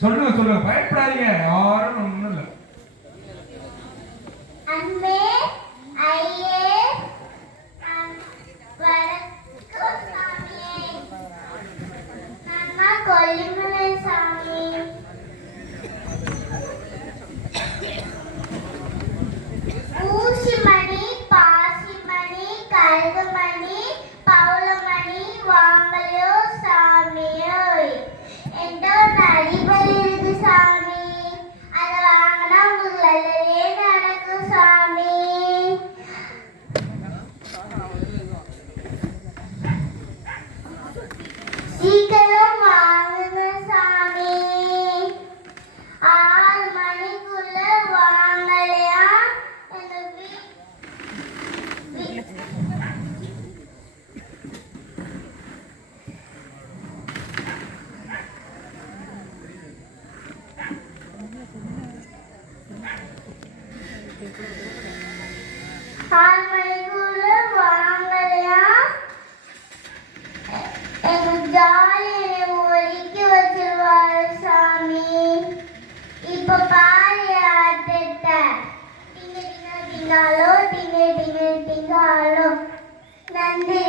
சொல்லுங்க சொல்லுங்க, பயப்படாதீங்க, யாரும் ஒண்ணும் இல்லை. அன்பே ஐயே கொல்லிமலை சாமி, ஊசிமணி பாசிமணி கருகுமணி பவுளமணி வாங்கலையோ சாமியோய் என்றோ நரிபலி இருக்கு சாமி. அதை வாங்கினா உங்களுக்கு நல்லதே நடக்கும் சாமி. சீக்கிரம் வாங்குங்க சாமி. 6 மணிக்குள்ள வாங்கலையா எங்க ஜாலியை ஒழிக்க வச்சிருவாரு சாமி. இப்ப பாரு ஆட்டத்தை, டிங்க டிங்க டிங்காலோ டிங்க டிங்க டிங்காலோ. நன்றி.